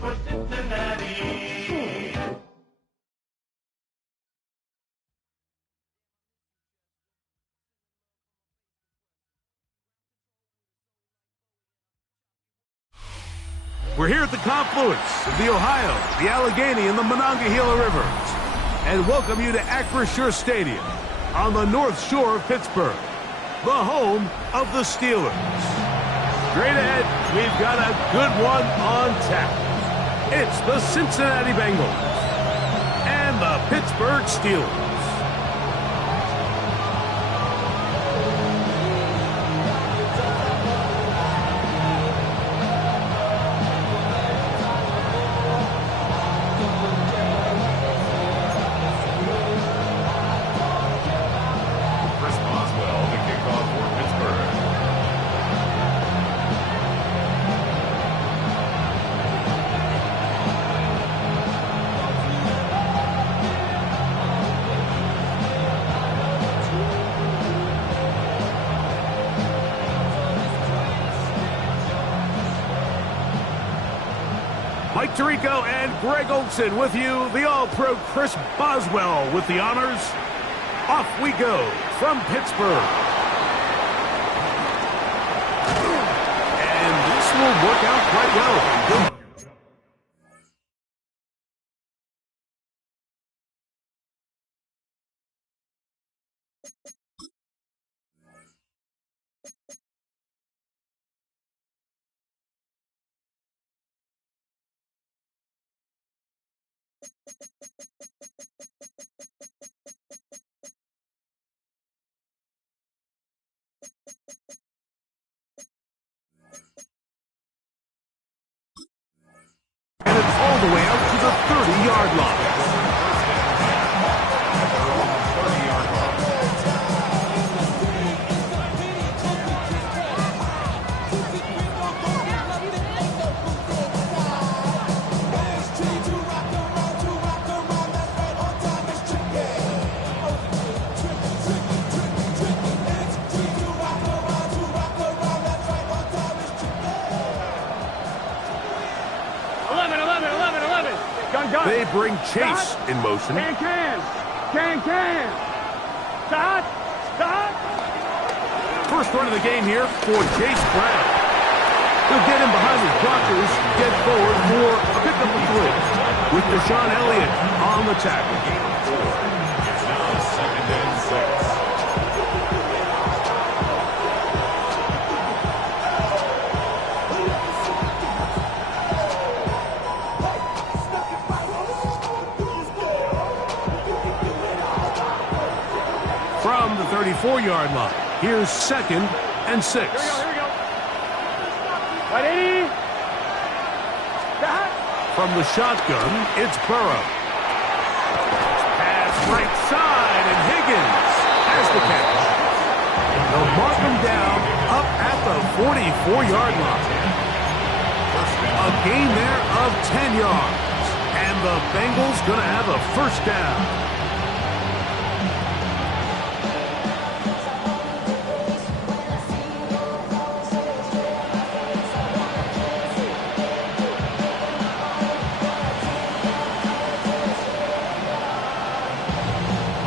For Cincinnati. We're here at the confluence of the Ohio, the Allegheny, and the Monongahela Rivers, and welcome you to Acrisure Stadium on the North Shore of Pittsburgh, the home of the Steelers. Straight ahead, we've got a good one on tap. It's the Cincinnati Bengals and the Pittsburgh Steelers. Mike Tirico and Greg Olson with you. The All-Pro Chris Boswell with the honors. Off we go from Pittsburgh. And this will work out quite well. And it's all the way out to the 30-yard line. They bring Chase in motion. Can. Stop. First run of the game here for Chase Brown. He'll get in behind his blockers, get forward for a pickup of 3. With Deshaun Elliott on the tackle. It's now 2nd and 6. From the 34-yard line, here's 2nd and 6. Here we go. Ready? Stop. From the shotgun, it's Burrow. Pass right side, and Higgins has the catch. They'll mark him down up at the 44-yard line. A gain there of 10 yards, and the Bengals going to have a first down.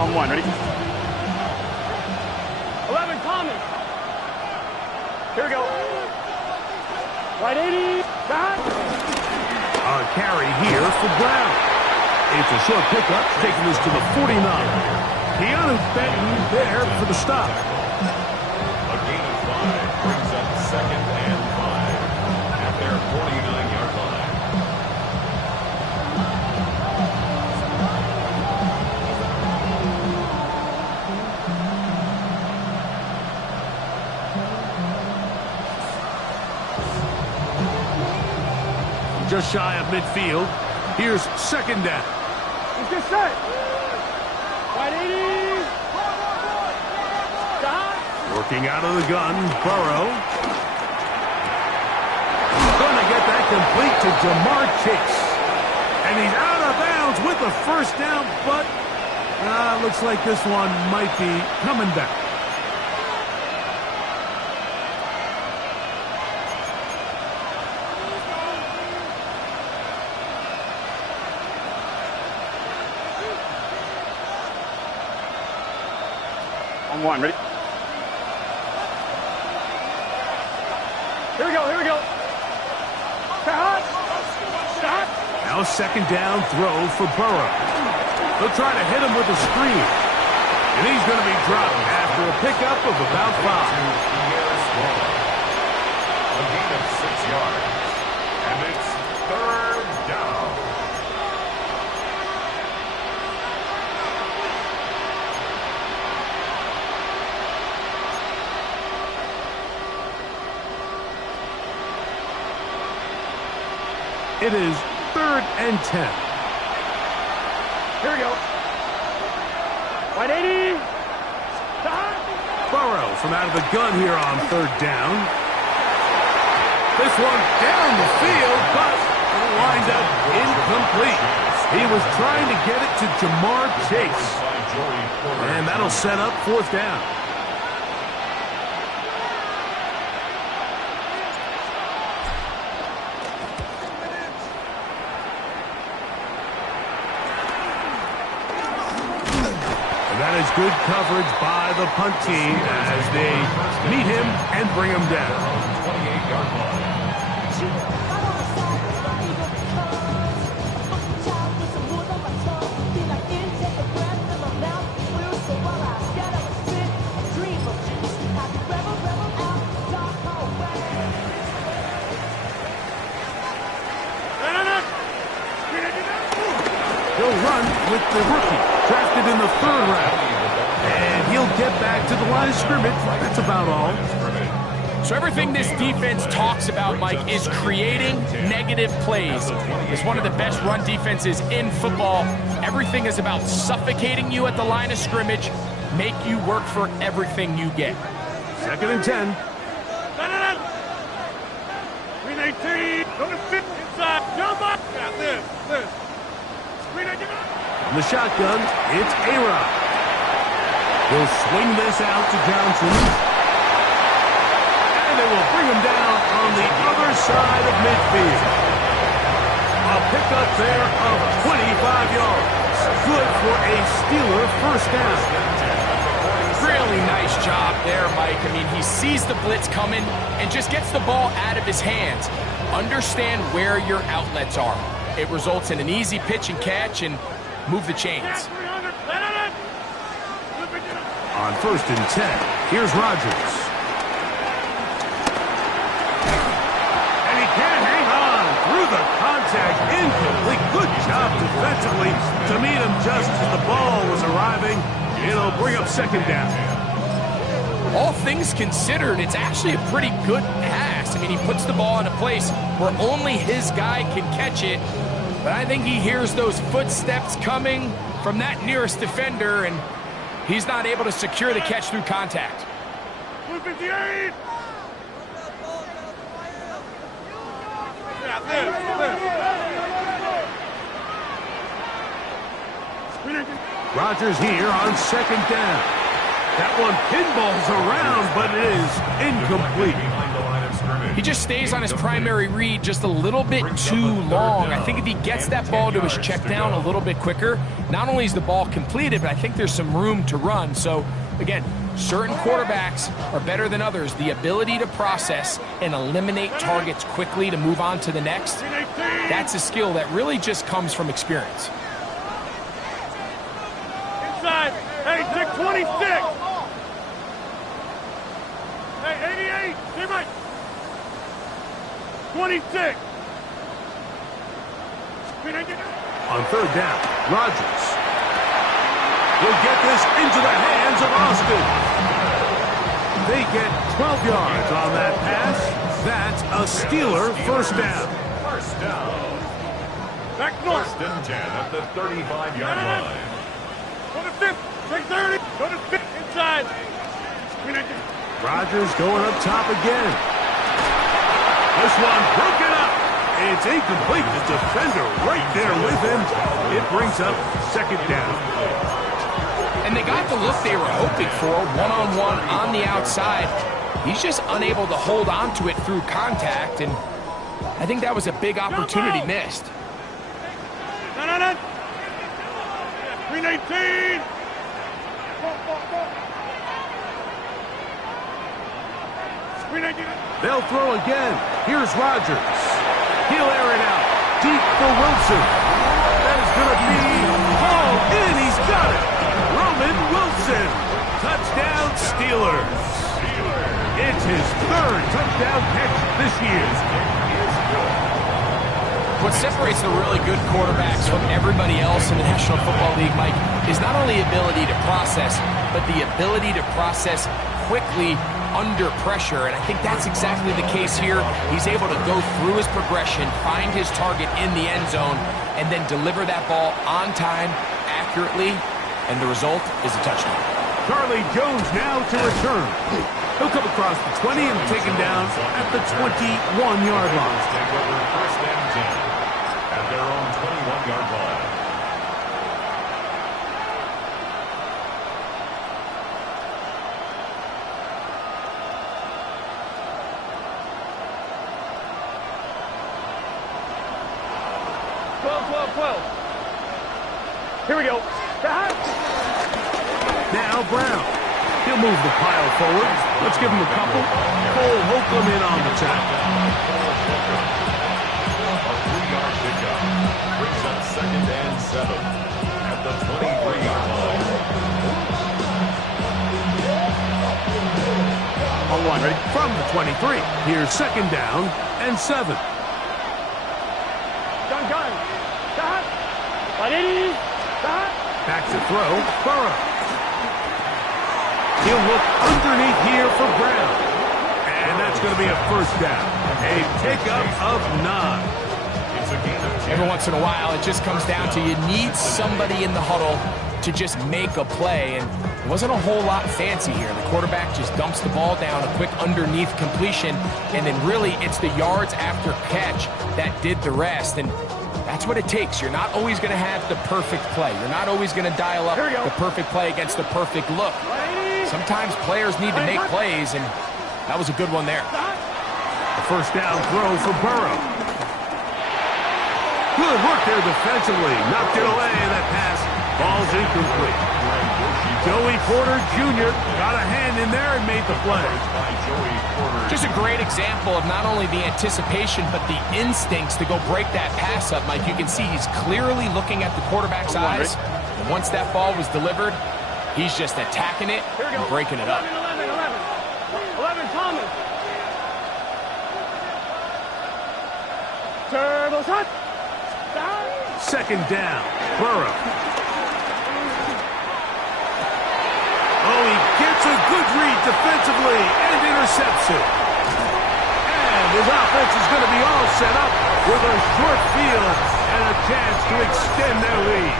On 1, ready? 11 coming. Here we go. Right 80. Stop. A carry here for Brown. It's a short pickup, taking us to the 49. Keanu Benton there for the stop. A gain of 5 brings up 2nd and 5 at their 49-yard line. just shy of midfield. Here's second down. Let's get set. Wide 80. Stop. Working out of the gun, Burrow. Going to get that complete to Jamar Chase. And he's out of bounds with the first down, but looks like this one might be coming back. On one, ready? Here we go, here we go. Stop. Stop. Now second down throw for Burrow. They'll try to hit him with a screen. And he's going to be dropped after a pickup of about 5. A gain of 6 yards. And it's third down. It is 3rd and 10. Here we go. Wide 80. Stop. Burrow from out of the gun here on 3rd down. This one down the field, but it'll wind up incomplete. He was trying to get it to Jamar Chase. And that'll set up 4th down. That is good coverage by the punt team as they meet him and bring him down. 28-yard line. He'll run with the rookie, drafted in the 3rd round. And he'll get back to the line of scrimmage. That's about all. So everything this defense talks about, Mike, is creating negative plays. It's one of the best run defenses in football. Everything is about suffocating you at the line of scrimmage, make you work for everything you get. 2nd and 10. 318. Go to 50 inside. Jump up. Got this. From the shotgun, it's A-Rod. He'll swing this out to Johnson. And they will bring him down on the other side of midfield. A pickup there of 25 yards. Good for a Steeler first down. Really nice job there, Mike. I mean, he sees the blitz coming and just gets the ball out of his hands. Understand where your outlets are. It results in an easy pitch and catch and move the chains. On 1st and 10, here's Rodgers. And he can't hang on through the contact. Incomplete. Good job defensively to meet him just as the ball was arriving. It'll bring up 2nd down. All things considered, it's actually a pretty good pass. I mean, he puts the ball in a place where only his guy can catch it. But I think he hears those footsteps coming from that nearest defender, and he's not able to secure the catch through contact. 258. Rodgers here on 2nd down. That one pinballs around, but it is incomplete. He just stays on his primary read just a little bit too long. I think if he gets that ball to his check down a little bit quicker, not only is the ball completed, but I think there's some room to run. So, again, certain quarterbacks are better than others. The ability to process and eliminate targets quickly to move on to the next, that's a skill that really just comes from experience. Inside. Hey, take 26. Hey, 88. Stay right. 26. On 3rd down, Rodgers will get this into the hands of Austin. They get 12 yards on that pass. That's a Steeler first down. first down. Back north. First and 10 at the 35-yard line. Go to 50. Take 30. Go to 50. Inside. Rodgers going up top again. This one broken up. It's incomplete. The defender right there with him. It brings up second down. And they got the look they were hoping for, one-on-one on the outside. He's just unable to hold on to it through contact, and I think that was a big opportunity missed. No. 319. They'll throw again. Here's Rodgers. He'll air it out. Deep for Wilson. That is going to be hauled in. He's got it. Roman Wilson. Touchdown Steelers. It's his third touchdown catch this year. What separates the really good quarterbacks from everybody else in the National Football League, Mike, is not only ability to process, but the ability to process quickly under pressure, and I think that's exactly the case here. He's able to go through his progression, find his target in the end zone, and then deliver that ball on time, accurately, and the result is a touchdown. Charlie Jones now to return. He'll come across the 20 and take him down at the 21-yard line. Take over first and 10 at their own 21-yard line. Here we go. Now Brown. He'll move the pile forward. Let's give him a couple. Cole Holcomb in on the tackle. A 3-yard pickup brings up second and 7 at the 23-yard line. On one, ready? From the 23. Here's second down and 7. Back to throw. Burrow. He'll look underneath here for Brown. And that's going to be a first down. A pickup of 9. It's a gain of 10. Every once in a while, it just comes down to you need somebody in the huddle to just make a play, and it wasn't a whole lot fancy here. The quarterback just dumps the ball down, a quick underneath completion, and then really it's the yards after catch that did the rest, and that's what it takes. You're not always going to have the perfect play. You're not always going to dial up the perfect play against the perfect look. Sometimes players need to make plays, and that was a good one there. A first down throw for Burrow. Good work there defensively. Knocked it away, that pass. Ball's incomplete. Joey Porter Jr. got a hand in there and made the play. Just a great example of not only the anticipation, but the instincts to go break that pass up. Mike, you can see he's clearly looking at the quarterback's eyes. And once that ball was delivered, he's just attacking it and breaking it up. 11, Thomas. Turbo shot. Second down. Burrow. Oh, he gets a good read defensively and intercepts it. And his offense is going to be all set up with a short field and a chance to extend their lead.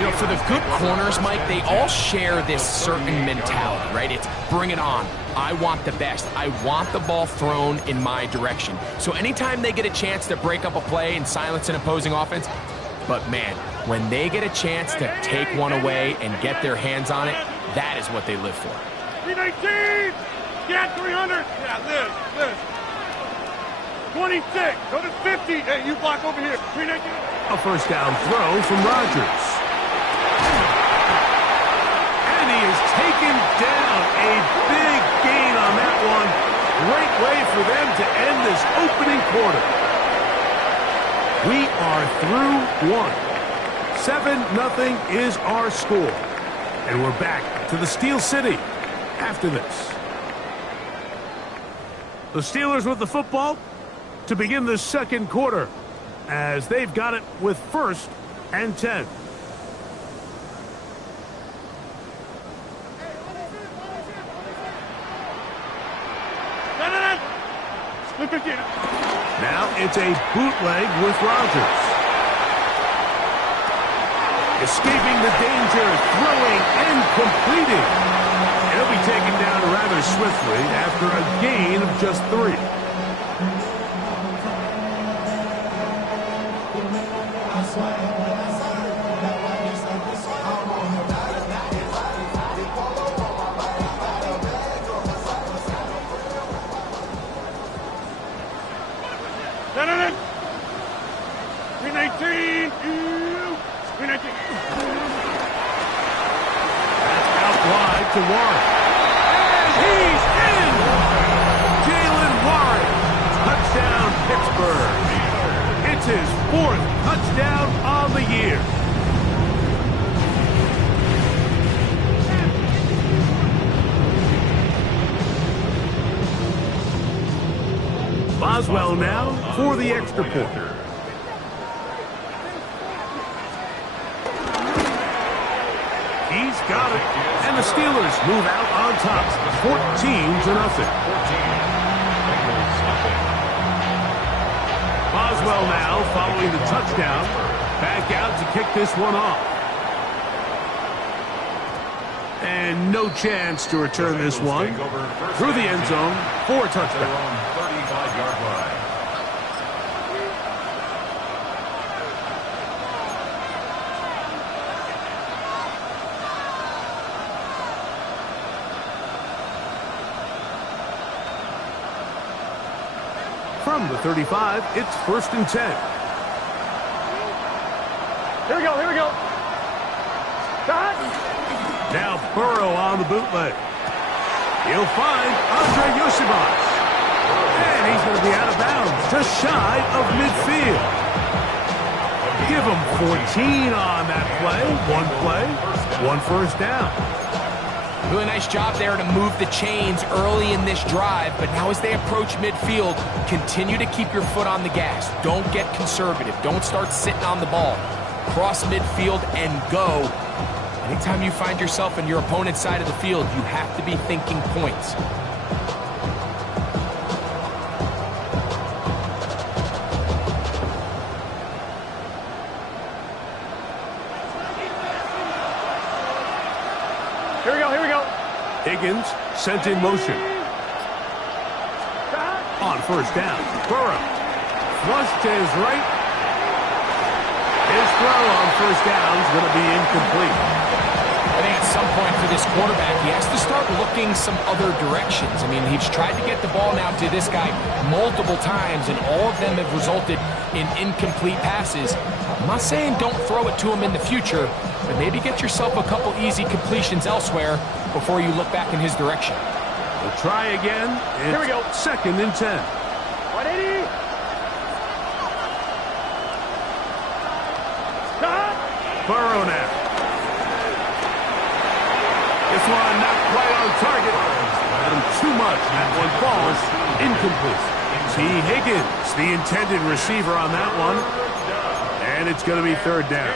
You know, for the good corners, Mike, they all share this certain mentality, right? It's bring it on. I want the best. I want the ball thrown in my direction. So anytime they get a chance to break up a play and silence an opposing offense, but man, when they get a chance to take one away and get their hands on it, that is what they live for. 319! Get 300! Yeah, live. 26, go to 50. Hey, you block over here. 319. A first down throw from Rodgers. And he is taken down. A big gain on that one. Great way for them to end this opening quarter. We are through one. 7-0 is our score. And we're back to the Steel City after this. The Steelers with the football to begin the second quarter as they've got it with first and 10. Split 15. Now it's a bootleg with Rodgers. Escaping the danger, throwing and completing. He'll be taken down rather swiftly after a gain of just 3. That's out wide to Warren. And he's in! Jalen Warren. Touchdown, Pittsburgh. It's his 4th touchdown on the year. Boswell now for the extra point. He's got it. And the Steelers move out on top, 14-0. Boswell now following the touchdown. Back out to kick this one off. And no chance to return this one through the end zone for a touchdown. 35-yard line. From the 35, it's 1st and 10. Here we go, here we go. Shot. Now Burrow on the bootleg. He'll find Andre Yoshibas. And he's going to be out of bounds, just shy of midfield. Give him 14 on that play, 1 first down. Really nice job there to move the chains early in this drive, but now as they approach midfield, continue to keep your foot on the gas. Don't get conservative. Don't start sitting on the ball. Cross midfield and go. Anytime you find yourself on your opponent's side of the field, you have to be thinking points. Here we go. Higgins sent in motion. On first down, Burrow. Flush to his right. His throw on first down is going to be incomplete. I think at some point for this quarterback, he has to start looking some other directions. I mean, he's tried to get the ball now to this guy multiple times, and all of them have resulted in incomplete passes. I'm not saying don't throw it to him in the future, but maybe get yourself a couple easy completions elsewhere before you look back in his direction. We'll try again. Here we go. 2nd and 10. 180. Shot. Burrow now. This one not quite on target. Had him too much. That one falls incomplete. T. Higgins, the intended receiver on that one. And it's going to be 3rd down.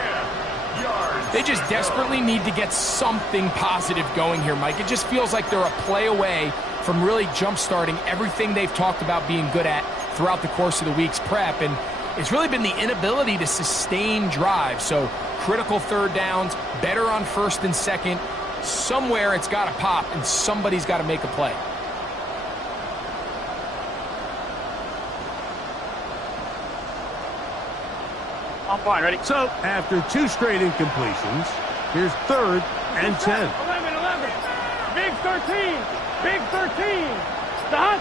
They just desperately need to get something positive going here, Mike. It just feels like they're a play away from really jump-starting everything they've talked about being good at throughout the course of the week's prep. And it's really been the inability to sustain drives. So critical 3rd downs, better on 1st and 2nd. Somewhere it's got to pop, and somebody's got to make a play. I'm fine, ready? So, after 2 straight incompletions, here's 3rd and 10. 11. Big 13. Big 13. Stop.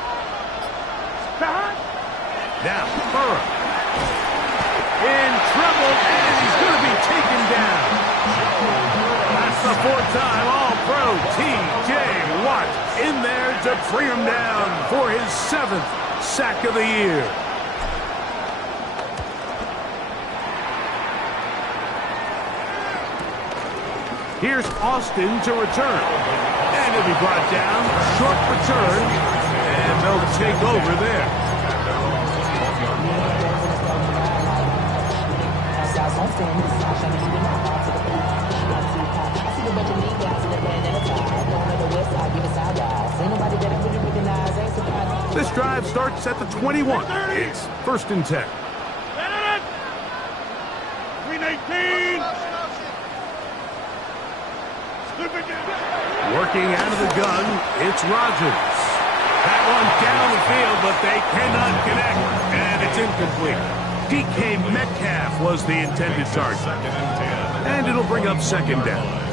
Now, Burrow. In trouble, and he's going to be taken down. That's the 4th time All-Pro T.J. Watt in there to bring him down for his 7th sack of the year. Here's Austin to return. And he'll be brought down. Short return. And they'll take over there. This drive starts starts at the 21. It's 1st and 10. Green 18. Working out of the gun, it's Rogers. That one down the field, but they cannot connect, and it's incomplete. DK Metcalf was the intended target. And it'll bring up 2nd down.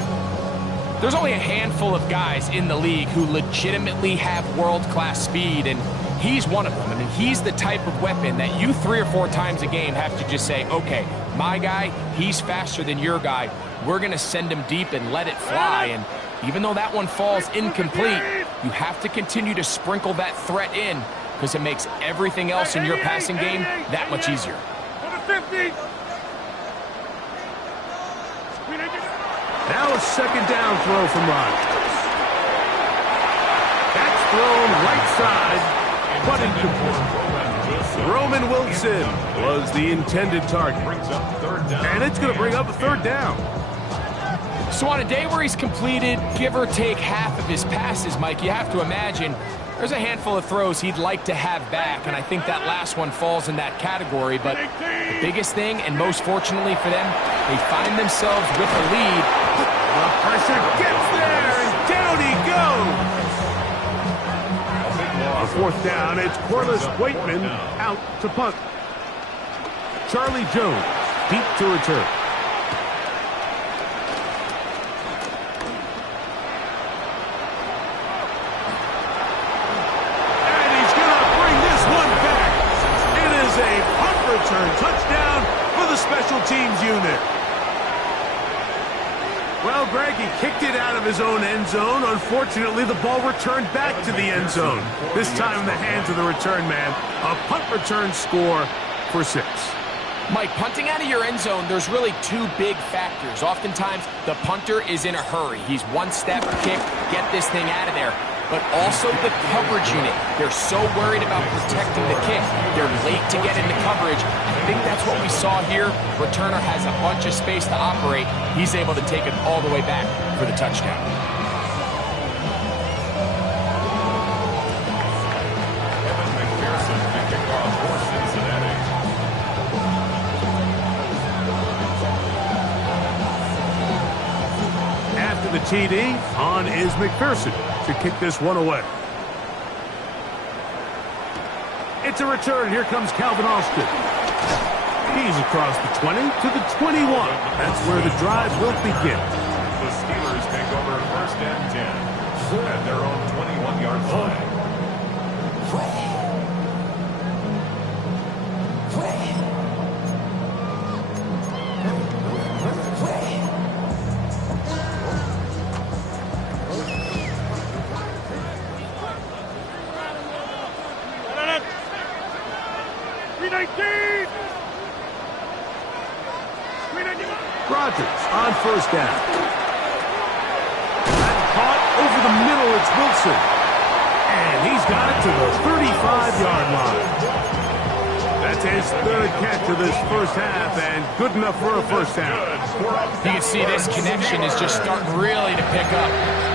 There's only a handful of guys in the league who legitimately have world-class speed, and he's one of them. I mean, he's the type of weapon that you 3 or 4 times a game have to just say, okay, my guy, he's faster than your guy. We're going to send him deep and let it fly. And even though that one falls incomplete, you have to continue to sprinkle that threat in because it makes everything else in your passing game that much easier. Now a 2nd down throw from Rodgers. That's thrown right side, but incomplete. Roman Wilson was the intended target. And it's going to bring up a 3rd down. So on a day where he's completed, give or take half of his passes, Mike, you have to imagine there's a handful of throws he'd like to have back, and I think that last one falls in that category. But the biggest thing, and most fortunately for them, they find themselves with a lead. The pressure gets there, and down he goes. On 4th down, it's Corliss Waitman out to punt. Charlie Jones deep to return. Touchdown for the special teams unit. Well, Greg, he kicked it out of his own end zone. Unfortunately, the ball returned back to the end zone. This time in the hands of the return man. A punt return score for 6. Mike, punting out of your end zone, there's really 2 big factors. Oftentimes, the punter is in a hurry. He's one step, kick, get this thing out of there. But also the coverage unit. They're so worried about protecting the kick. They're late to get into coverage. I think that's what we saw here. Returner has a bunch of space to operate. He's able to take it all the way back for the touchdown. After the TD, on is McPherson to kick this one away. It's a return. Here comes Calvin Austin. He's across the 20 to the 21. That's where the drive will begin. The Steelers take over 1st and 10 at their own 21-yard line. Rodgers on 1st down. That caught over the middle. It's Wilson. And he's got it to the 35-yard line. That's his 3rd catch of this 1st half, and good enough for a 1st down. You can see this connection is just starting really to pick up.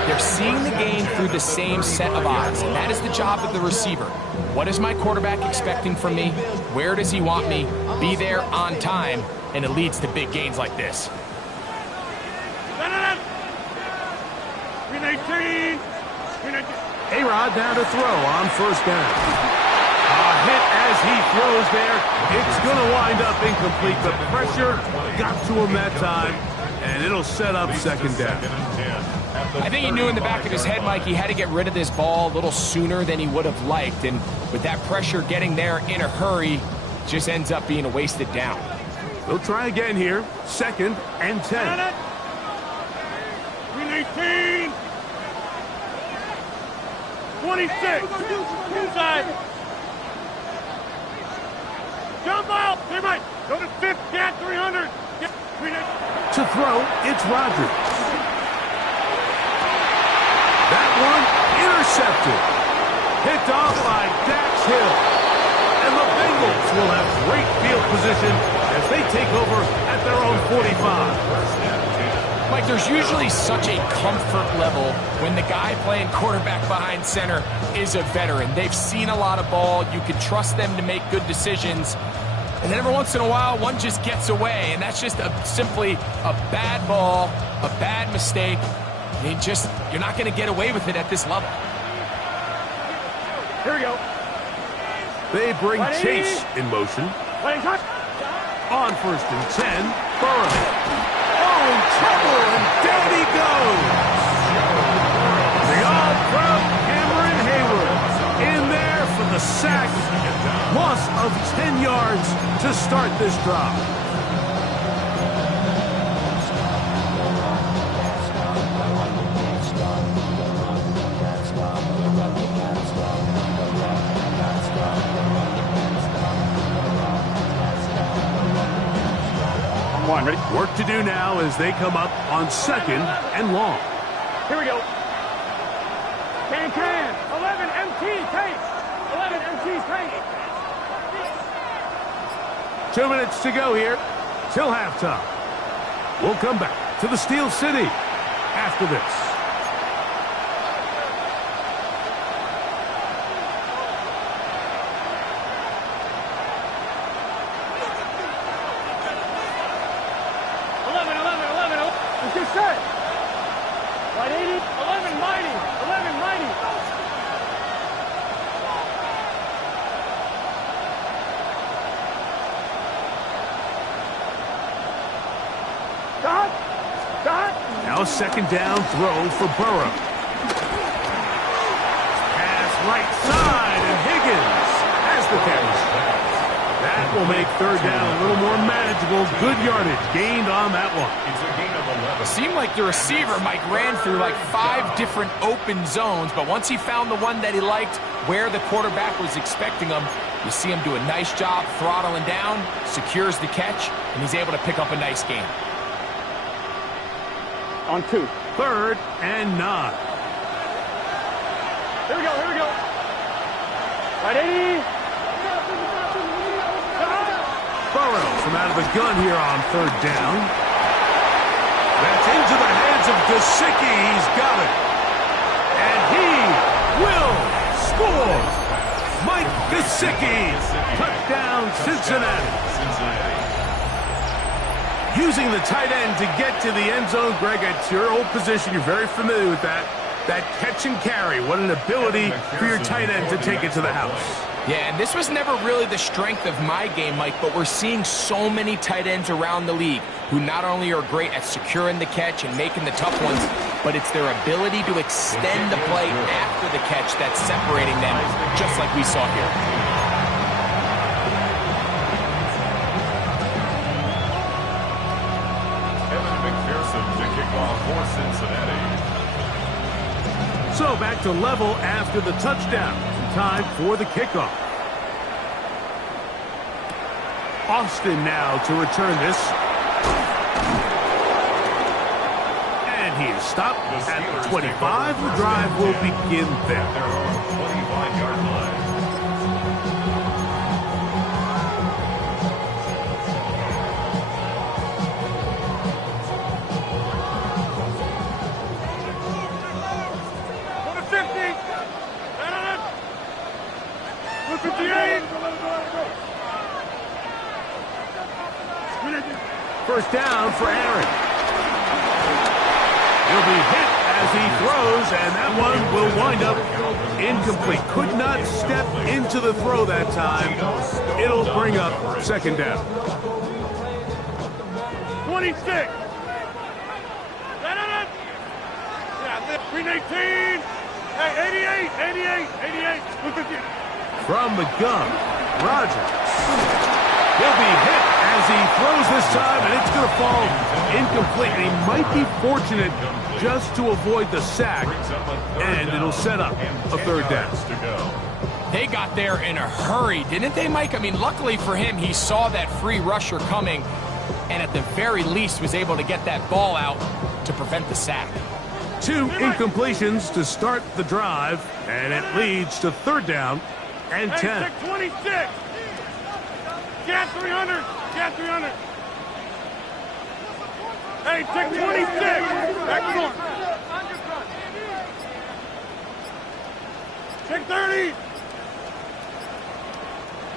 They're seeing the game through the same set of eyes, and that is the job of the receiver. What is my quarterback expecting from me? Where does he want me? Be there on time, and it leads to big gains like this. A-Rod down to throw on 1st down. A hit as he throws there. It's going to wind up incomplete. The pressure got to him that time, and it'll set up 2nd down. I think he knew in the back of his head, Mike, he had to get rid of this ball a little sooner than he would have liked. And with that pressure getting there in a hurry, just ends up being a wasted down. They'll try again here. 2nd and 10. 18. 26. Inside. Jump out. Hey, Mike. Go to 5th. Get 300. To throw, it's Rodgers. That one intercepted. Picked off by Dax Hill. And the Bengals will have great field position as they take over at their own 45. Mike, there's usually such a comfort level when the guy playing quarterback behind center is a veteran. They've seen a lot of ball. You can trust them to make good decisions. And then every once in a while, one just gets away, and that's just simply a bad ball, a bad mistake. You're not going to get away with it at this level. Here we go. They bring Chase in motion. On 1st and 10, Burrow. Oh, in trouble, and down he goes. The all-pro Cameron Hayward in there for the sack. Loss of 10 yards to start this drive. Ready? Work to do now as they come up on 2nd and long. Here we go. Can. 11 MT pace. 11 MT pace. 2 minutes to go here till halftime. We'll come back to the Steel City after this. Now 2nd down throw for Burrow. Pass right side, and Higgins has the catch. That will make 3rd down a little more manageable. Good yardage gained on that one. It seemed like the receiver, Mike, ran through like 5 different open zones, but once he found the one that he liked, where the quarterback was expecting him, you see him do a nice job throttling down, secures the catch, and he's able to pick up a nice gain. On 2. 3rd and 9. Here we go. Right 80. Burrow from out of the gun here on 3rd down. That's into the hands of Gesicki. He's got it. And he will score. Mike Gesicki. Touchdown, Cincinnati. Using the tight end to get to the end zone, Greg, it's your old position. You're very familiar with that. That catch and carry. What an ability for your tight end to take it to the house. Yeah, and this was never really the strength of my game, Mike, but we're seeing so many tight ends around the league who not only are great at securing the catch and making the tough ones, but it's their ability to extend the play after the catch that's separating them, just like we saw here. For Cincinnati. So back to level after the touchdown. Time for the kickoff. Austin now to return this. And he is stopped at the 25. The drive will begin there. 25-yard line. First down for Aaron. He'll be hit as he throws, and that one will wind up incomplete. Could not step into the throw that time. It'll bring up 2nd down. 26. Green 18. Hey, 88. From the gun, Rodgers. He'll be hit as he throws this time, and it's going to fall incomplete. And he might be fortunate just to avoid the sack, and it'll set up a 3rd down. They got there in a hurry, didn't they, Mike? I mean, luckily for him, he saw that free rusher coming, and at the very least was able to get that ball out to prevent the sack. 2 incompletions to start the drive, and it leads to 3rd down and 10. 26. Get 300. Hey, check 26. Back north. Check 30.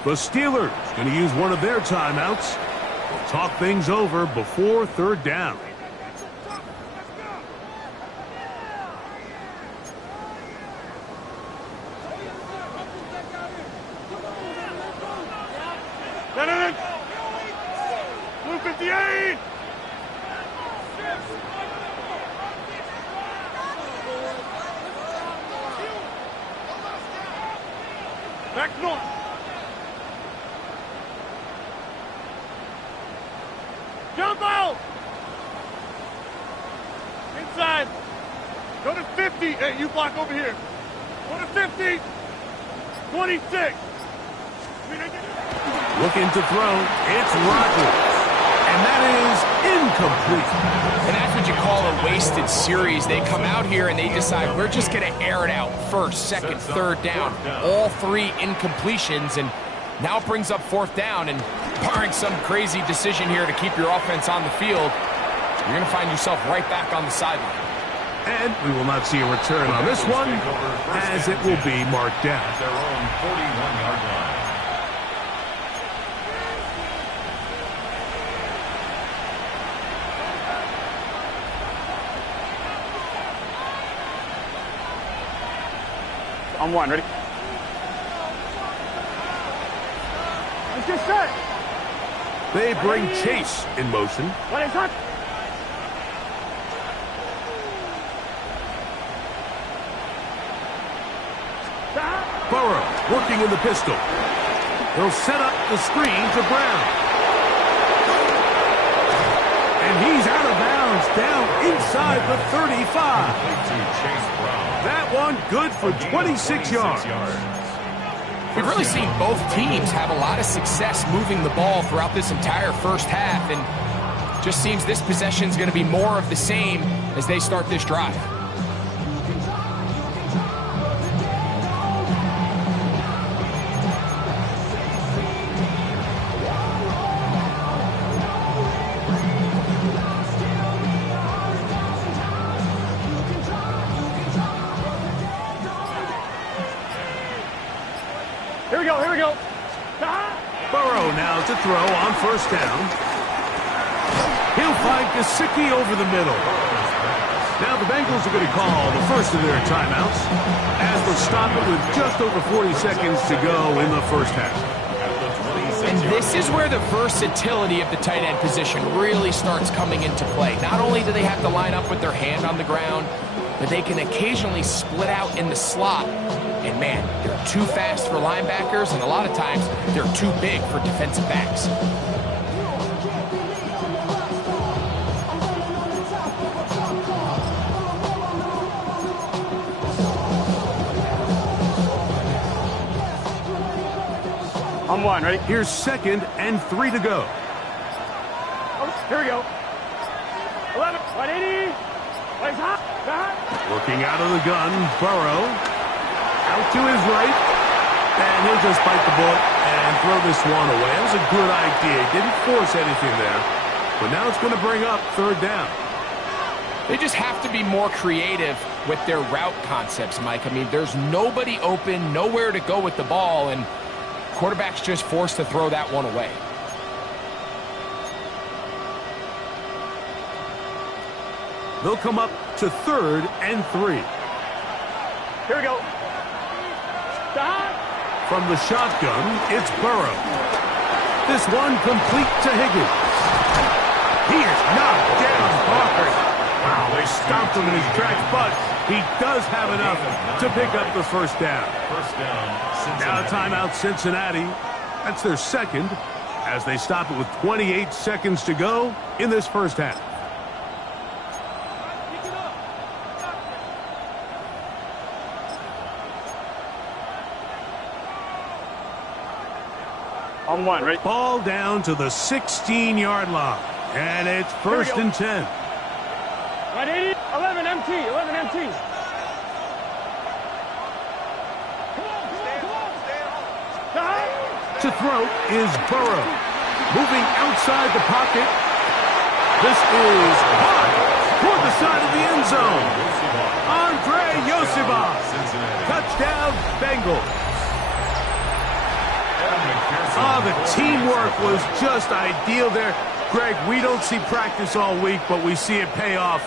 The Steelers going to use one of their timeouts. We'll talk things over before third down. Blue 58. Back north. Jump out. Inside. Go to 50. Hey, you block over here. Go to 50. 26. Looking to throw. It's Rodgers. And that is incomplete. And that's what you call a wasted series. They come out here and they decide we're just going to air it out first, second, third down. All three incompletions, and now it brings up fourth down. And barring some crazy decision here to keep your offense on the field, you're going to find yourself right back on the sideline. And we will not see a return on this one, as it will be marked down. At their own 41-yard line. On one, ready? Let's get set. They bring Chase in motion. What is hot? Burrow working in the pistol. He'll set up the screen to Brown. And he's out of bounds down inside the 35. That one good for 26 yards. We've really seen both teams have a lot of success moving the ball throughout this entire first half, and just seems this possession is going to be more of the same as they start this drive. Here we go. Burrow now to throw on first down. He'll find Gesicki over the middle. Now the Bengals are going to call the first of their timeouts as they'll stop it with just over 40 seconds to go in the first half. And this is where the versatility of the tight end position really starts coming into play. Not only do they have to line up with their hand on the ground, but they can occasionally split out in the slot. And man, they're too fast for linebackers, and a lot of times they're too big for defensive backs. On one, ready? Here's 2nd and 3 to go. Here we go. 11, 180. Plays hot. Working out of the gun, Burrow. Out to his right. And he'll just bite the bullet and throw this one away. That was a good idea. He didn't force anything there. But now it's going to bring up third down. They just have to be more creative with their route concepts, Mike. I mean, there's nobody open, nowhere to go with the ball, and quarterback's just forced to throw that one away. They'll come up to 3rd and 3. Here we go. From the shotgun, it's Burrow. This one complete to Higgins. He is knocked down hard. Wow, they stomped him in his tracks, but he does have enough to pick up the first down. Now timeout Cincinnati. That's their second as they stop it with 28 seconds to go in this first half. On one, right? Ball down to the 16-yard line. And it's 1st and 10. 180, 11 MT, 11 MT. To throw is Burrow. Moving outside the pocket. This is hot toward the side of the end zone. Andre Yosibov. Touchdown, Bengals. The teamwork was just ideal there. Greg, we don't see practice all week, but we see it pay off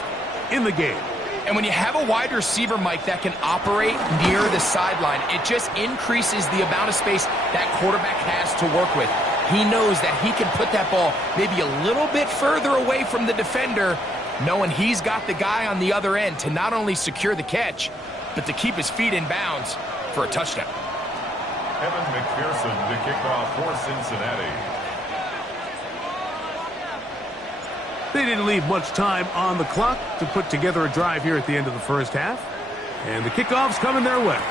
in the game. And when you have a wide receiver, Mike, that can operate near the sideline, it just increases the amount of space that quarterback has to work with. He knows that he can put that ball maybe a little bit further away from the defender, knowing he's got the guy on the other end to not only secure the catch, but to keep his feet in bounds for a touchdown. Evan McPherson to kick off for Cincinnati. They didn't leave much time on the clock to put together a drive here at the end of the first half. And the kickoff's coming their way.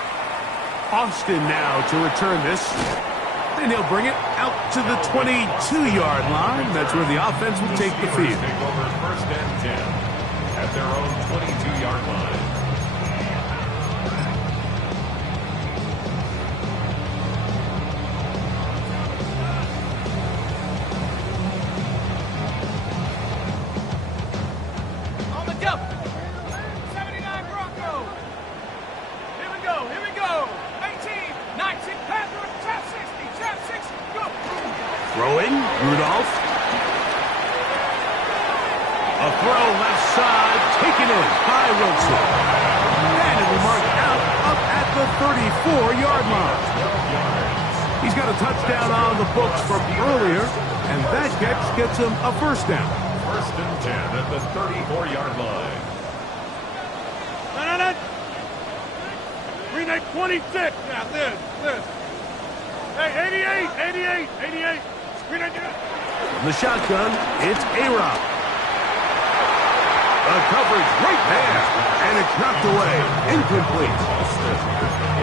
Austin now to return this. And he'll bring it out to the 22-yard line. That's where the offense will take the field. Take over first and 10 at their own 22-yard line. Throwing, Rudolph. A throw left side, taken in by Wilson. And it will mark out up at the 34-yard line. He's got a touchdown on the books from earlier, and that catch gets him a first down. First and 10 at the 34-yard line. Green 26. Now this. Hey, 88. From the shotgun, it's A-Rob. The coverage right there, and it's knocked away. Incomplete.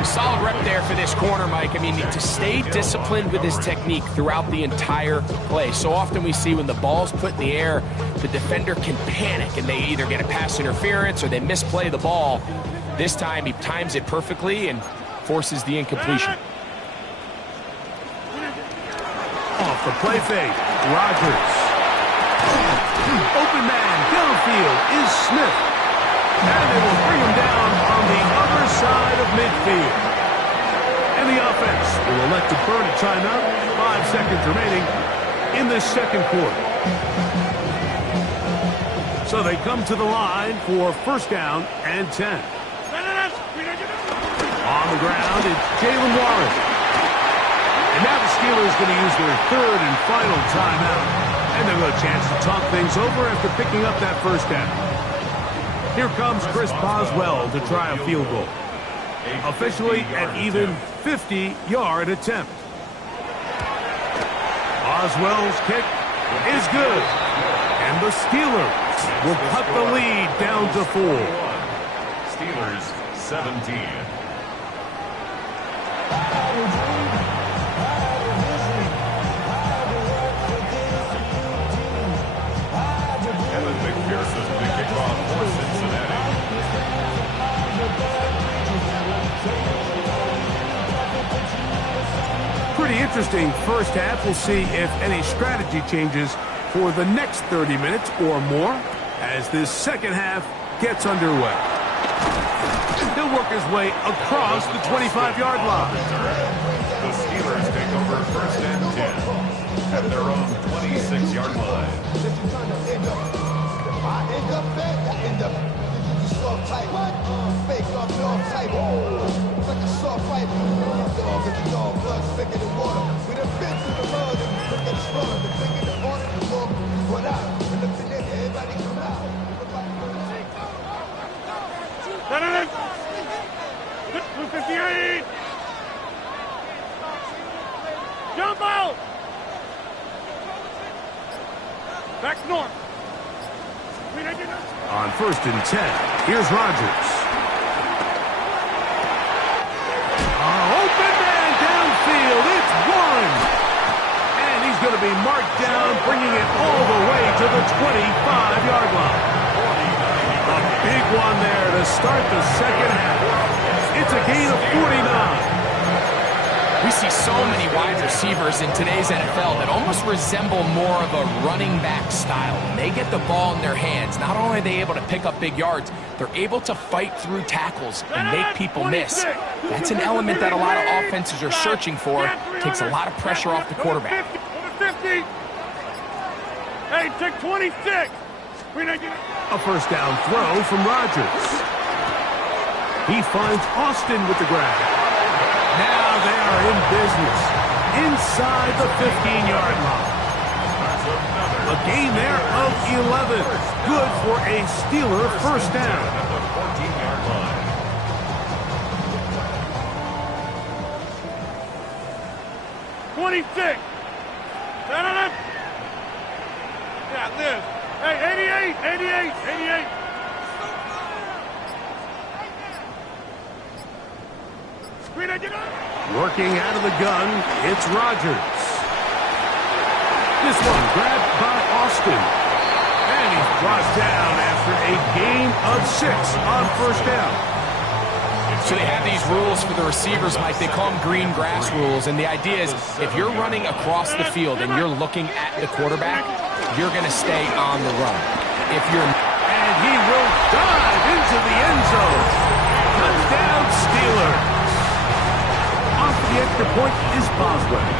A solid rep there for this corner, Mike. I mean, to stay disciplined with his technique throughout the entire play. So often we see when the ball's put in the air, the defender can panic, and they either get a pass interference or they misplay the ball. This time, he times it perfectly and forces the incompletion. Off the play fake, Rodgers. Open man downfield is Smith. And they will bring him down on the other side of midfield. And the offense will elect to burn a timeout. 5 seconds remaining in the second quarter. So they come to the line for first down and 10. On the ground, it's Jalen Warren. And now the Steelers going to use their third and final timeout. And they'll get a chance to talk things over after picking up that first down. Here comes Chris Boswell to try a field goal. Officially an even 50-yard attempt. Boswell's kick is good. And the Steelers will cut the lead down to 4. Steelers 17. Evan McPherson to kick off for Cincinnati. Pretty interesting first half. We'll see if any strategy changes for the next 30 minutes or more as this second half gets underway. He'll work his way across the 25-yard line. The Steelers take over first and 10 at their own 26-yard line. Blue 58. Jump out. Back north. On first and 10, here's Rodgers. Open man downfield, it's Warren. And he's going to be marked down, bringing it all the way to the 25-yard line. A big one there to start the second half. It's a gain of 49. We see so many wide receivers in today's NFL that almost resemble more of a running back style. When they get the ball in their hands, not only are they able to pick up big yards, they're able to fight through tackles and make people miss. That's an element that a lot of offenses are searching for. Takes a lot of pressure off the quarterback. 50. Hey, take 26. A first down throw from Rodgers. He finds Austin with the grab. Now they are in business inside the 15-yard line. A gain there of 11. Good for a Steeler first down. 14-yard line. Yeah, live. Hey, 88. Working out of the gun, it's Rodgers. This one grabbed by Austin. And he's brought down after a gain of 6 on first down. So they have these rules for the receivers, Mike. They call them green grass rules. And the idea is if you're running across the field and you're looking at the quarterback, you're going to stay on the run. If you're... And he will dive into the end zone. Touchdown, Steelers. Off the extra point is Boswell.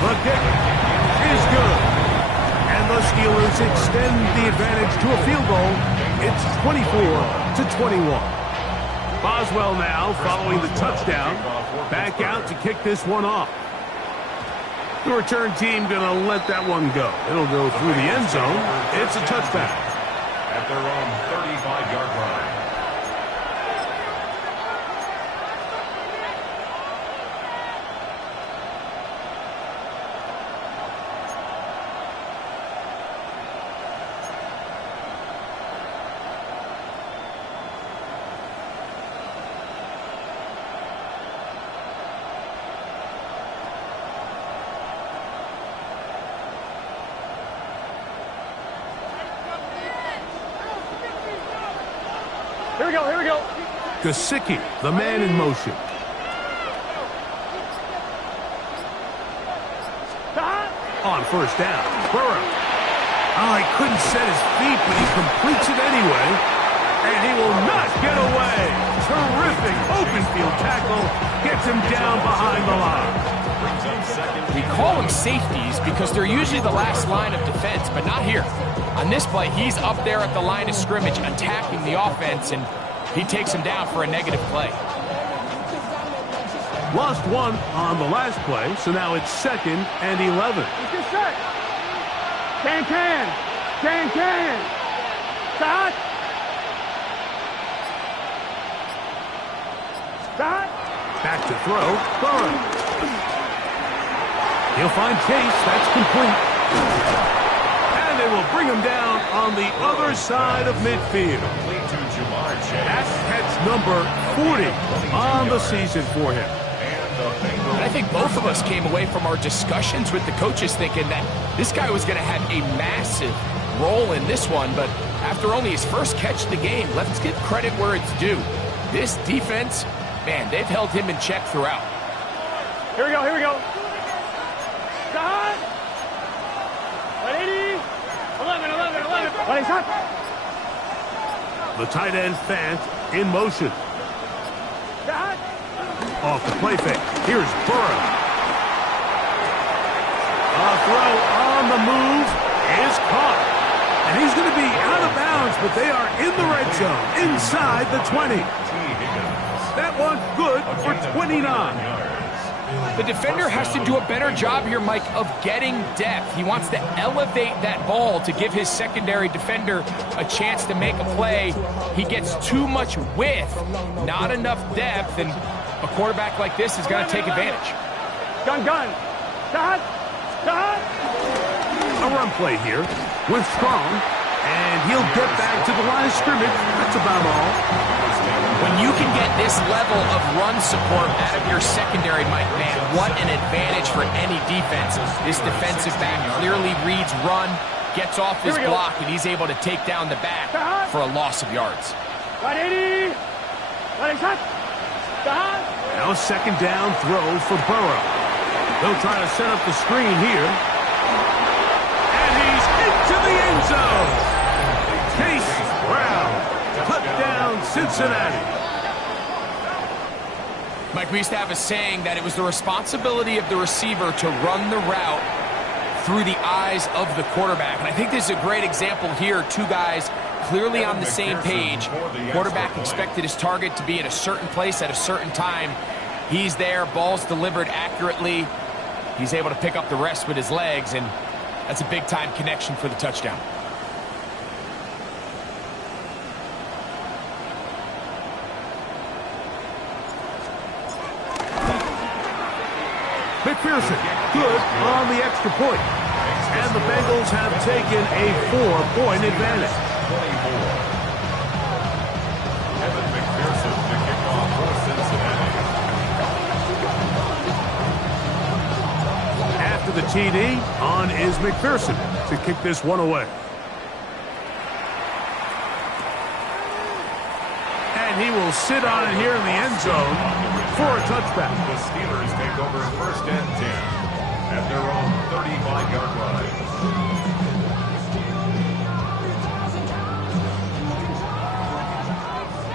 The kick is good. And the Steelers extend the advantage to a field goal. It's 24-21. Boswell now following the touchdown. Back out to kick this one off. The return team going to let that one go. It'll go through the end zone. It's a touchback. At their own 35-yard line. Here we go. Gesicki, the man in motion. On first down, Burrow. Oh, he couldn't set his feet, but he completes it anyway. And he will not get away. Terrific open field tackle. Gets him down behind the line. We call them safeties because they're usually the last line of defense, but not here. On this play, he's up there at the line of scrimmage attacking the offense, and he takes him down for a negative play. Lost one on the last play, so now it's 2nd and 11. Can. Stop. Back to throw, Burrow. He'll find Chase, that's complete. And they will bring him down on the other side of midfield. That's catch number 40 on the season for him. And I think both of us came away from our discussions with the coaches thinking that this guy was going to have a massive role in this one, but after only his first catch of the game, let's give credit where it's due. This defense, man, they've held him in check throughout. Here we go. Stop. 180. 11. What is that? The tight end Fant in motion. Off the play fake. Here's Burrow. A throw on the move is caught. And he's going to be out of bounds, but they are in the red zone, inside the 20. That one good for 29. The defender has to do a better job here, Mike, of getting depth. He wants to elevate that ball to give his secondary defender a chance to make a play. He gets too much width, not enough depth, and a quarterback like this is going to take advantage. Gun. Stop. A run play here with Strong, and he'll get back to the line of scrimmage. That's about all. When you can get this level of run support out of your secondary, Mike, man, what an advantage for any defense. This defensive back clearly reads run, gets off his block, and he's able to take down the back for a loss of yards. 180. Now a second down throw for Burrow. They'll try to set up the screen here. And he's into the end zone. Chase Brown, touchdown Cincinnati. Mike, we used to have a saying that it was the responsibility of the receiver to run the route through the eyes of the quarterback. And I think this is a great example here. Two guys clearly on the same page. Quarterback expected his target to be at a certain place at a certain time. He's there, ball's delivered accurately. He's able to pick up the rest with his legs, and that's a big-time connection for the touchdown. McPherson, good on the extra point. And the Bengals have taken a 4-point advantage. 24. Evan McPherson to kick off for Cincinnati. After the TD, on is McPherson to kick this one away. And he will sit on it here in the end zone for a touchback. The Steelers take over first and 10 at their own 35-yard line.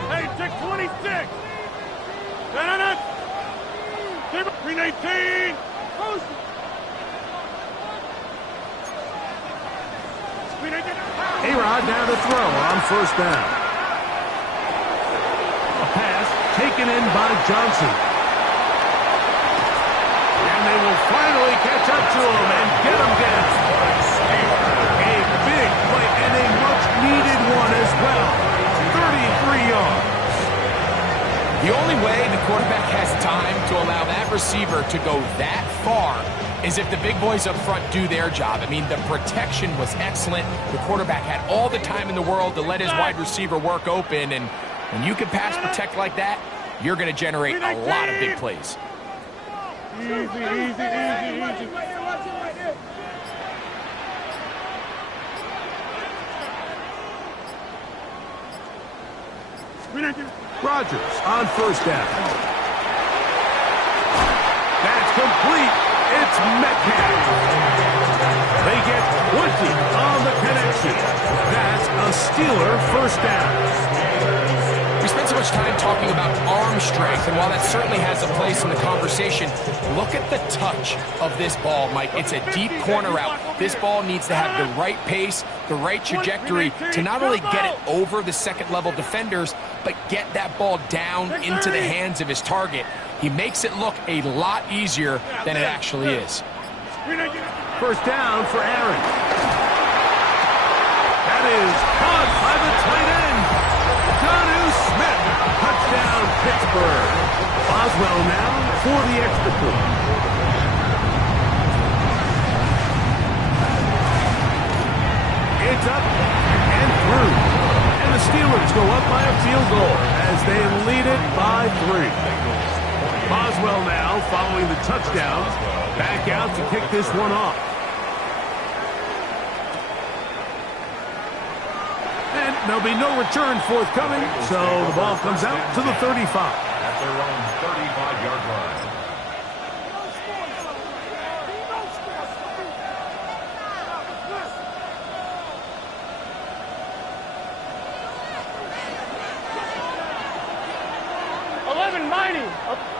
Hey, check 26. Green 18. A-Rod down to throw on first down. A pass taken in by Johnson. And they will finally catch up to him and get him down. A big play and a much-needed one as well. 33 yards. The only way the quarterback has time to allow that receiver to go that far is if the big boys up front do their job. I mean, the protection was excellent. The quarterback had all the time in the world to let his wide receiver work open, and when you can pass protect like that, you're going to generate a lot of big plays. Easy. Rodgers on first down. That's complete. It's Metcalf. They get 20 on the connection. That's a Steeler first down. We spent so much time talking about arm strength, and while that certainly has a place in the conversation, look at the touch of this ball, Mike. It's a deep corner route. This ball needs to have the right pace, the right trajectory to not only get it over the second-level defenders, but get that ball down into the hands of his target. He makes it look a lot easier than it actually is. First down for Aaron. That is caught by the tight end. Jonnu Smith. Touchdown, Pittsburgh. Boswell now for the extra point. It's up and through. And the Steelers go up by a field goal as they lead it by 3. Boswell now following the touchdown. Back out to kick this one off. And there'll be no return forthcoming, so the ball comes out to the 35. At their own 35-yard line.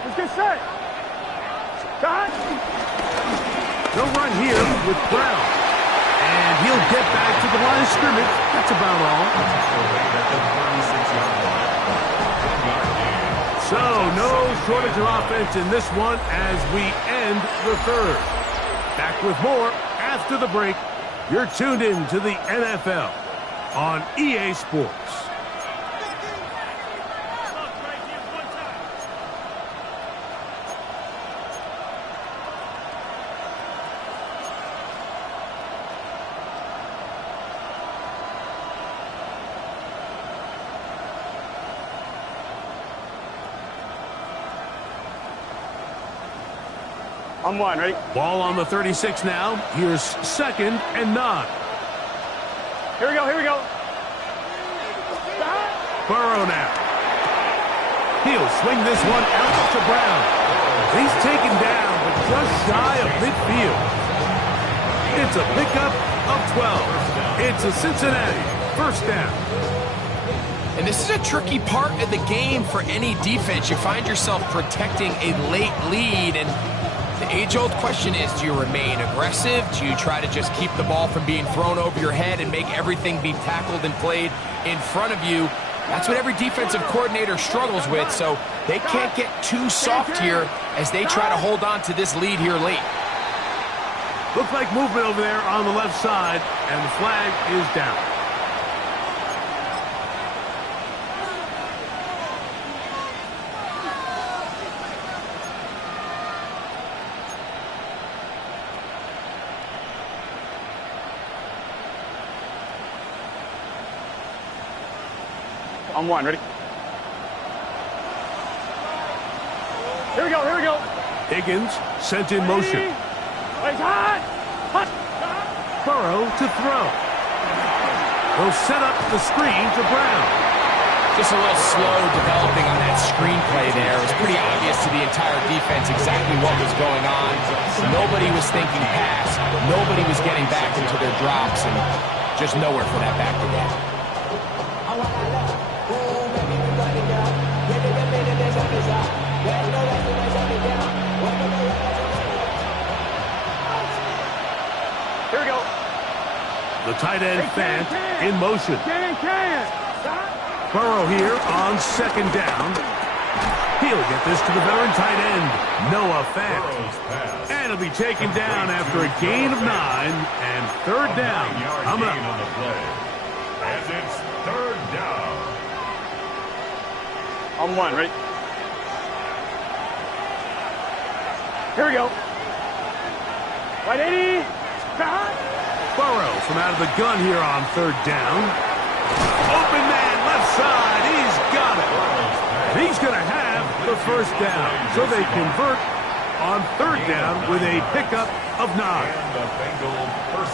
Let's get set. Cut. They'll run here with Brown. And he'll get back to the line of scrimmage. That's about all. So, no shortage of offense in this one as we end the third. Back with more after the break. You're tuned in to the NFL on EA Sports. I'm one, ready? Ball on the 36 now. Here's 2nd and 9. Here we go. Burrow now. He'll swing this one out to Brown. He's taken down, but just shy of midfield. It's a pickup of 12. It's a Cincinnati first down. And this is a tricky part of the game for any defense. You find yourself protecting a late lead, and the age-old question is, do you remain aggressive? Do you try to just keep the ball from being thrown over your head and make everything be tackled and played in front of you? That's what every defensive coordinator struggles with, so they can't get too soft here as they try to hold on to this lead here late. Looks like movement over there on the left side, and the flag is down. On one, ready? Here we go, here we go. Higgins sent in motion. It's hot. Hot. Burrow to throw. He'll set up the screen to Brown. Just a little slow developing on that screenplay there. It was pretty obvious to the entire defense exactly what was going on. Nobody was thinking pass. Nobody was getting back into their drops, and just nowhere for that back to go. Here we go. The tight end Fant in motion. Burrow here on second down. He'll get this to the veteran tight end, Noah Fant. And he'll be taken down after a gain of 9 and third down. Coming up. On the play. As it's third down. On one, ready? Here we go. 180. Burrow from out of the gun here on third down. Open man, left side. He's got it. And he's going to have the first down. So they convert on third down with a pickup of 9.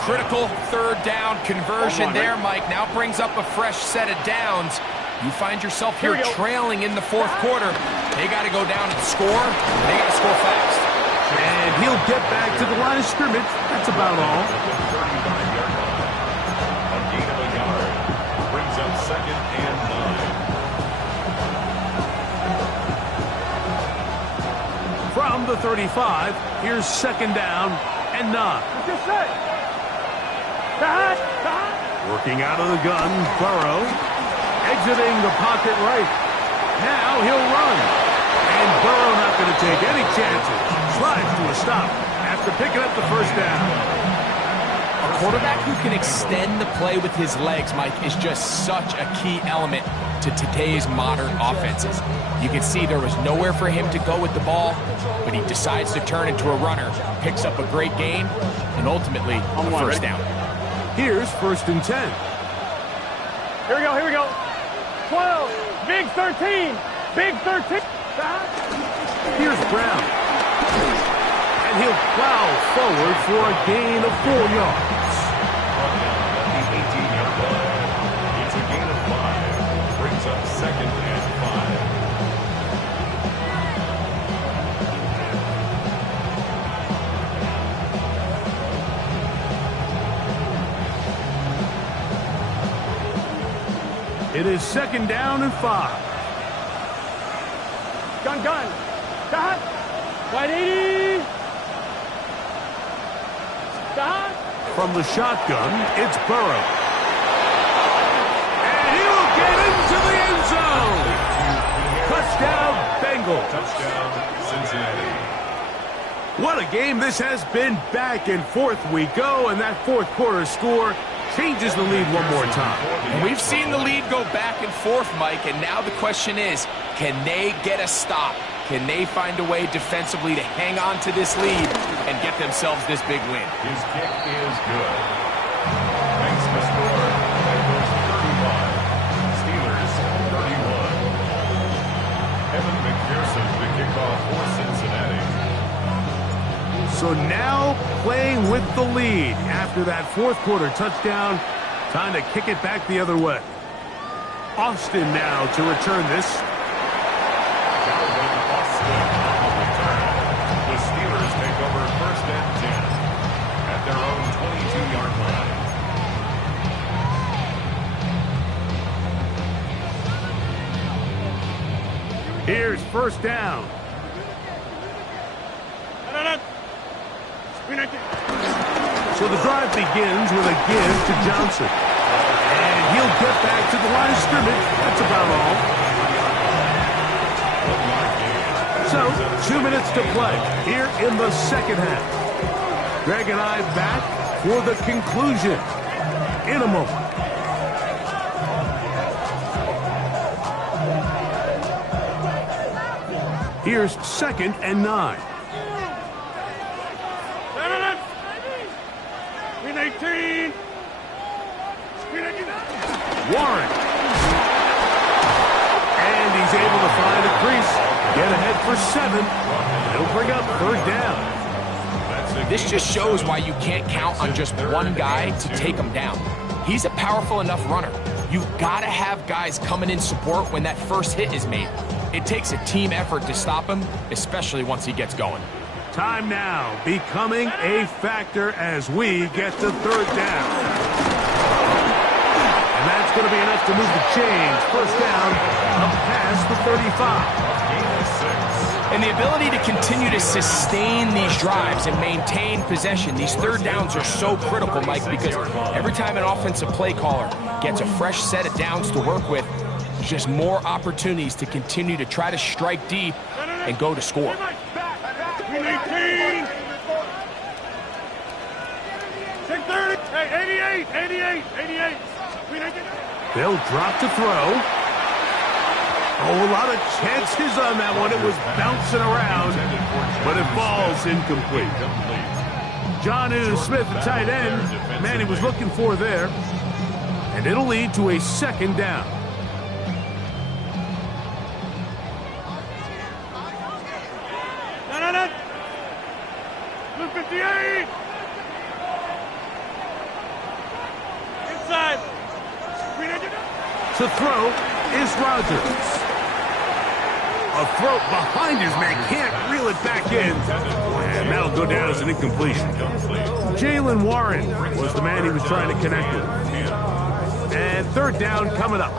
Critical third down conversion there, Mike. Now brings up a fresh set of downs. You find yourself here trailing in the fourth quarter. They got to go down and score. They got to score fast. And he'll get back to the line of scrimmage. That's about all. A gain of a yard. Brings up second and 9. From the 35, here's second down and 9. Just say. Working out of the gun, Burrow. Exiting the pocket right. Now he'll run. And Burrow not going to take any chances. Slides to a stop after picking up the first down. A quarterback who can extend the play with his legs, Mike, is just such a key element to today's modern offenses. You can see there was nowhere for him to go with the ball, but he decides to turn into a runner, picks up a great gain, and ultimately a first down. Here's first and 10. Here we go, here we go. 12, big 13, big 13. Here's Brown. And he'll plow forward for a gain of 4 yards. The 18-yard line. It's a gain of 5. Brings up second and 5. It is second down and 5. Gun. Stop. 180. Stop. From the shotgun, it's Burrow. And he'll get into the end zone. Touchdown, Bengals. Touchdown, Cincinnati. What a game this has been. Back and forth we go, and that fourth quarter score changes the lead one more time. And we've seen the lead go back and forth, Mike, and now the question is, can they get a stop? Can they find a way defensively to hang on to this lead and get themselves this big win? His kick is good. Makes the score. Bengals 35. Steelers 31. Evan McPherson to kick off for Cincinnati. So now playing with the lead after that fourth quarter touchdown. Time to kick it back the other way. Austin now to return this. first down. So the drive begins with a give to Johnson. And he'll get back to the line of scrimmage. That's about all. So, 2 minutes to play here in the second half. Greg and I back for the conclusion in a moment. Here's 2nd and 9. 18. Warren. And he's able to find a crease. Get ahead for 7. He'll bring up 3rd down. This just shows why you can't count on just one guy to take him down. He's a powerful enough runner. You've got to have guys coming in support when that first hit is made. It takes a team effort to stop him, especially once he gets going. Time now becoming a factor as we get to 3rd down. And that's going to be enough to move the chains. First down up past the 35. And the ability to continue to sustain these drives and maintain possession, these 3rd downs are so critical, Mike, because every time an offensive play caller gets a fresh set of downs to work with, there's just more opportunities to continue to try to strike deep and go to score. 18. 630. Hey, 88. They'll drop to throw. Oh, a lot of chances on that one. It was bouncing around, but it falls incomplete. Jonnu Smith, the tight end, man he was looking for there. And it'll lead to a 2nd down. No. 58. Inside. To throw is Rodgers. A throw behind his man, can't reel it back in. And that'll go down as an incompletion. Jaylen Warren was the man he was trying to connect with. And 3rd down coming up.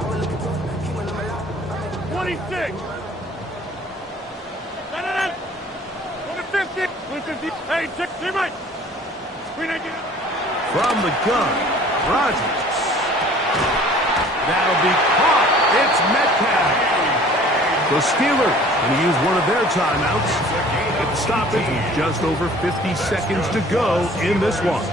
26. 50. 50. Hey, check. Right. From the gun, Rodgers. That'll be caught. It's Metcalf. The Steelers going to use one of their timeouts. Get the stoppage with just over 50 seconds to go in this one.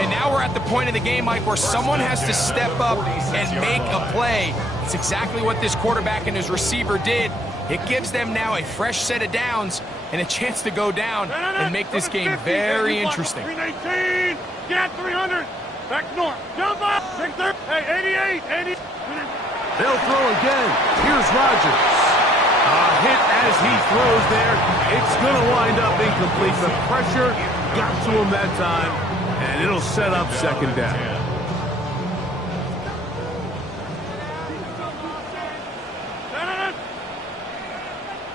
And now we're at the point of the game, Mike, where someone has to step up and make a play. It's exactly what this quarterback and his receiver did. It gives them now a fresh set of downs and a chance to go down and make this game very interesting. 319. Get 300. Back north. Jump up. 630. Hey, 88. They'll throw again. Here's Rodgers. A hit as he throws there. It's going to wind up incomplete. The pressure got to him that time, and it'll set up 2nd down. No.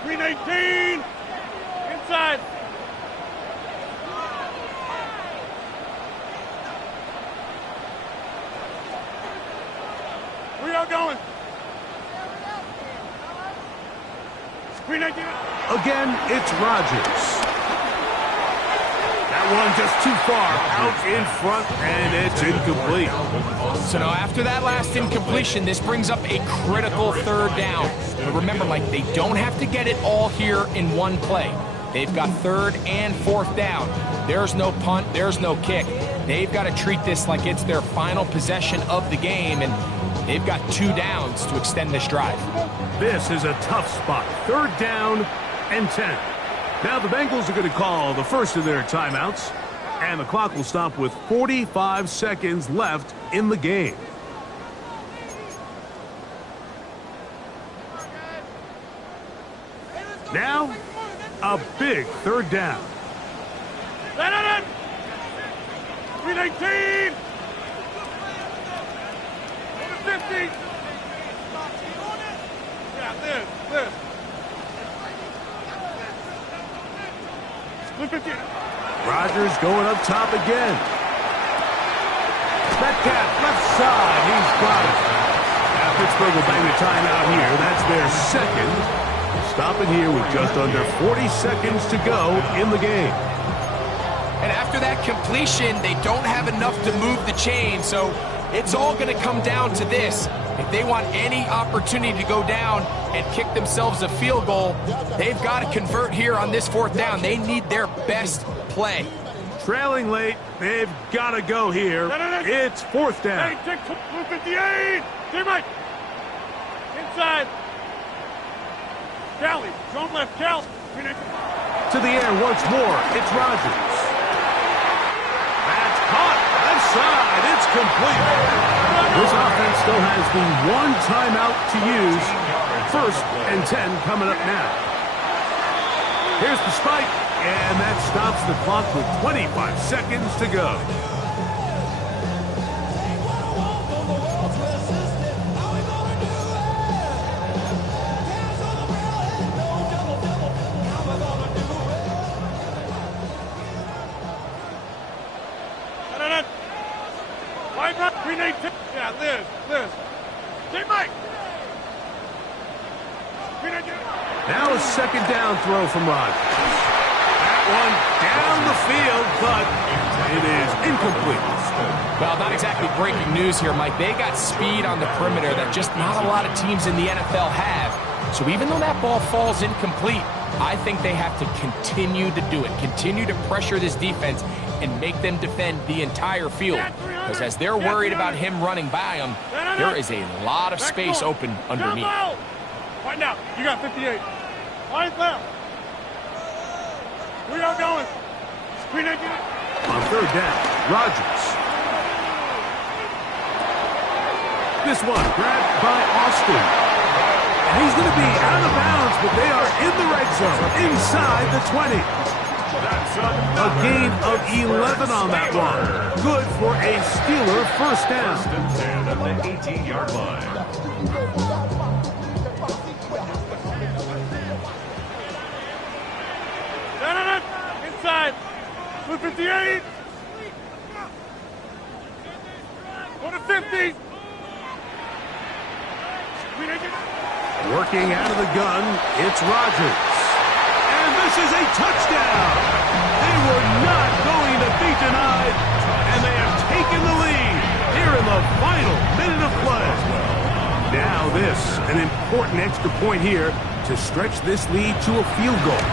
319. Inside. We are going. Again, it's Rodgers. That one just too far out in front, and it's incomplete. So now after that last incompletion, this brings up a critical 3rd down. But remember, Mike, they don't have to get it all here in one play. They've got 3rd and 4th down. There's no punt. There's no kick. They've got to treat this like it's their final possession of the game, and they've got 2 downs to extend this drive. This is a tough spot. 3rd down and 10. Now the Bengals are going to call the first of their timeouts, and the clock will stop with 45 seconds left in the game. Now, a big 3rd down. 319. 50. Yeah, this. 50. Rodgers going up top again. Metcalf left side. He's got it. Now Pittsburgh will bang the timeout here. That's their 2nd. stopping here with just under 40 seconds to go in the game. And after that completion, they don't have enough to move the chain, so it's all going to come down to this. If they want any opportunity to go down and kick themselves a field goal, they've got to convert here on this 4th down. They need their best play. Trailing late, they've got to go here. It's 4th down. Hey, take 58. Teammate. Inside. Cali. Zone left. Cal. To the air once more. It's Rodgers. That's caught. Left side. It's complete. This offense still has the one timeout to use. 1st and 10 coming up now. Here's the spike, and that stops the clock with 25 seconds to go. Yeah, Liz. Teammate. Now a 2nd down throw from Rodgers. That one down the field, but it is incomplete. Well, not exactly breaking news here, Mike. They got speed on the perimeter that just not a lot of teams in the NFL have. So even though that ball falls incomplete, I think they have to continue to do it. Continue to pressure this defense and make them defend the entire field. Because as they're worried about him running by them, there is a lot of space open underneath. Right now, you got 58. Line left. We are going. Screen again. On 3rd down, Rodgers. This one grabbed by Austin. And he's going to be out of bounds, but they are in the red zone, inside the 20. A gain of 11 on that one. Good for a Steeler 1st down. 1st and 10 at the 18-yard line. Inside. 58. Go to 50. Working out of the gun, it's Rodgers. And this is a touchdown. They were not going to be denied, and they have taken the lead here in the final minute of play. Now this, an important extra point here to stretch this lead to a field goal.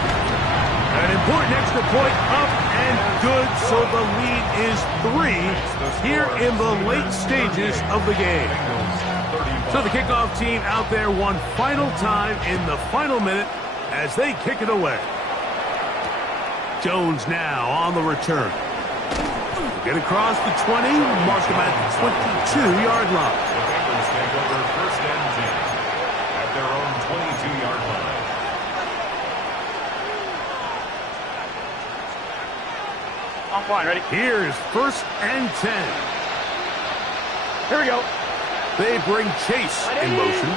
An important extra point up and good, so the lead is 3 here in the late stages of the game. So the kickoff team out there one final time in the final minute as they kick it away. Jones now on the return. Get across the 20, mark him at the 22-yard line. The Bengals take over 1st and 10 at their own 22-yard line. I'm fine, ready? Here's 1st and 10. Here we go. They bring Chase in motion.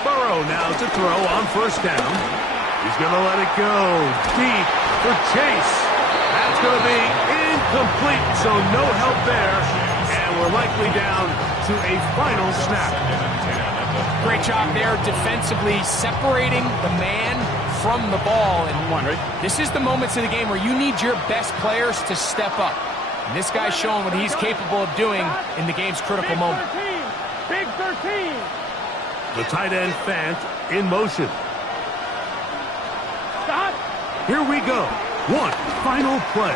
Burrow now to throw on 1st down. He's going to let it go deep for Chase. That's going to be incomplete, so no help there. And we're likely down to a final snap. Great job there defensively, separating the man from the ball. And this is the moments of the game where you need your best players to step up. And this guy's showing what he's capable of doing in the game's critical moment. Big 13. The tight end Fant in motion. Stop. Here we go. One final play.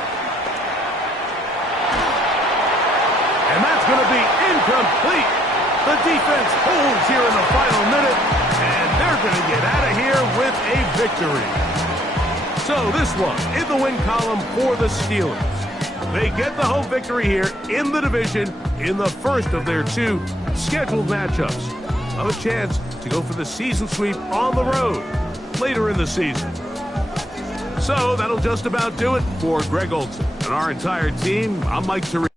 And that's going to be incomplete. The defense holds here in the final minute, and they're going to get out of here with a victory. So this one in the win column for the Steelers. They get the home victory here in the division in the first of their 2 scheduled matchups. Of a chance to go for the season sweep on the road later in the season. So that'll just about do it for Greg Olson and our entire team. I'm Mike Terry.